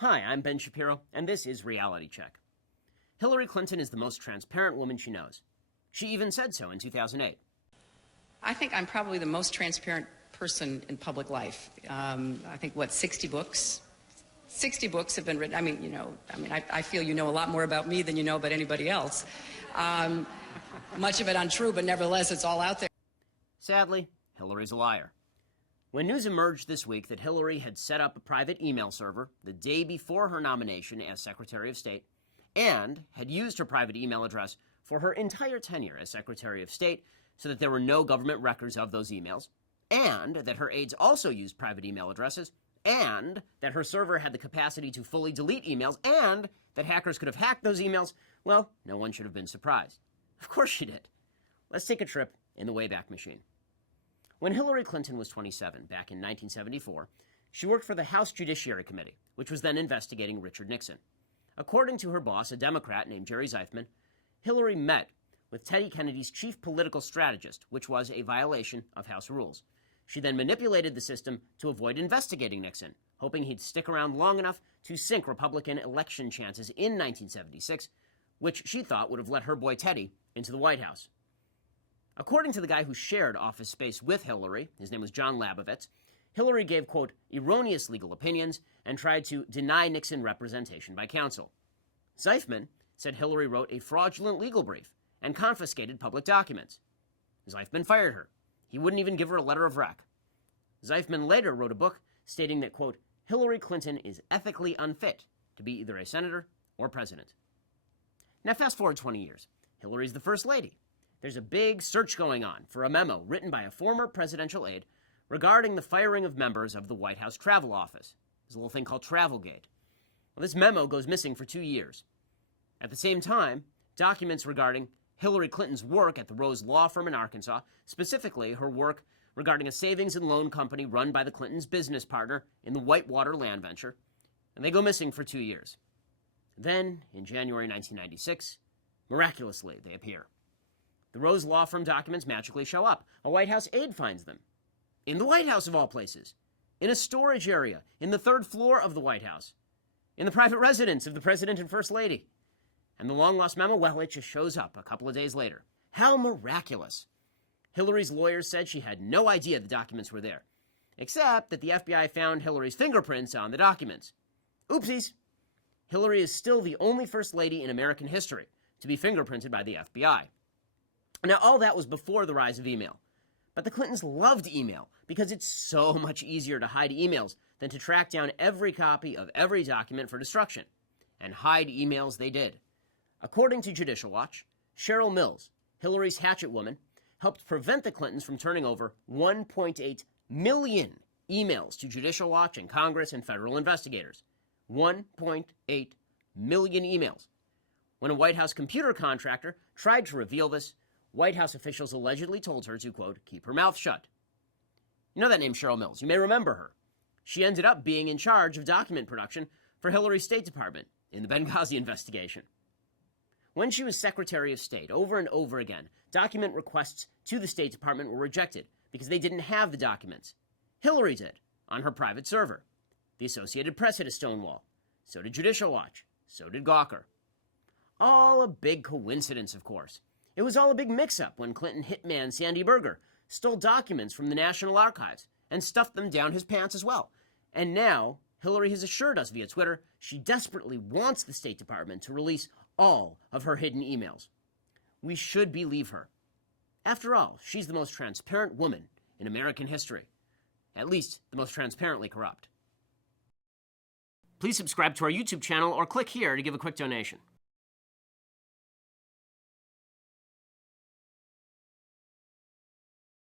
Hi, I'm Ben Shapiro, and this is Reality Check. Hillary Clinton is the most transparent woman she knows. She even said so in 2008. I think I'm probably the most transparent person in public life. I think, 60 books? 60 books have been written. I feel you know a lot more about me than you know about anybody else. Much of it untrue, but nevertheless, it's all out there. Sadly, Hillary's a liar. When news emerged this week that Hillary had set up a private email server the day before her nomination as Secretary of State and had used her private email address for her entire tenure as Secretary of State so that there were no government records of those emails, and that her aides also used private email addresses, and that her server had the capacity to fully delete emails, and that hackers could have hacked those emails, well, no one should have been surprised. Of course she did. Let's take a trip in the Way-bac machine. When Hillary Clinton was 27, back in 1974, she worked for the House Judiciary Committee, which was then investigating Richard Nixon. According to her boss, a Democrat named Jerry Zeifman, Hillary met with Teddy Kennedy's chief political strategist, which was a violation of House rules. She then manipulated the system to avoid investigating Nixon, hoping he'd stick around long enough to sink Republican election chances in 1976, which she thought would have let her boy Teddy into the White House. According to the guy who shared office space with Hillary, his name was John Labovitz, Hillary gave, quote, erroneous legal opinions and tried to deny Nixon representation by counsel. Zeifman said Hillary wrote a fraudulent legal brief and confiscated public documents. Zeifman fired her. He wouldn't even give her a letter of rec. Zeifman later wrote a book stating that, quote, Hillary Clinton is ethically unfit to be either a senator or president. Now fast forward 20 years. Hillary's the first lady. There's a big search going on for a memo written by a former presidential aide regarding the firing of members of the White House Travel Office. There's a little thing called Travelgate. Well, this memo goes missing for 2 years. At the same time, documents regarding Hillary Clinton's work at the Rose Law Firm in Arkansas, specifically her work regarding a savings and loan company run by the Clintons' business partner in the Whitewater land venture, and they go missing for 2 years. Then, in January 1996, miraculously, they appear. The Rose Law Firm documents magically show up. A White House aide finds them. In the White House, of all places. In a storage area, in the third floor of the White House. In the private residence of the President and First Lady. And the long-lost memo, well, it just shows up a couple of days later. How miraculous. Hillary's lawyers said she had no idea the documents were there, except that the FBI found Hillary's fingerprints on the documents. Oopsies. Hillary is still the only First Lady in American history to be fingerprinted by the FBI. Now, all that was before the rise of email. But the Clintons loved email because it's so much easier to hide emails than to track down every copy of every document for destruction. And hide emails they did. According to Judicial Watch, Cheryl Mills, Hillary's hatchet woman, helped prevent the Clintons from turning over 1.8 million emails to Judicial Watch and Congress and federal investigators. 1.8 million emails. When a White House computer contractor tried to reveal this, White House officials allegedly told her to, quote, keep her mouth shut. You know that name, Cheryl Mills. You may remember her. She ended up being in charge of document production for Hillary's State Department in the Benghazi investigation. When she was Secretary of State, over and over again, document requests to the State Department were rejected because they didn't have the documents. Hillary did, on her private server. The Associated Press hit a stonewall. So did Judicial Watch. So did Gawker. All a big coincidence, of course. It was all a big mix-up when Clinton hitman Sandy Berger stole documents from the National Archives and stuffed them down his pants as well. And now, Hillary has assured us via Twitter she desperately wants the State Department to release all of her hidden emails. We should believe her. After all, she's the most transparent woman in American history. At least, the most transparently corrupt. Please subscribe to our YouTube channel or click here to give a quick donation.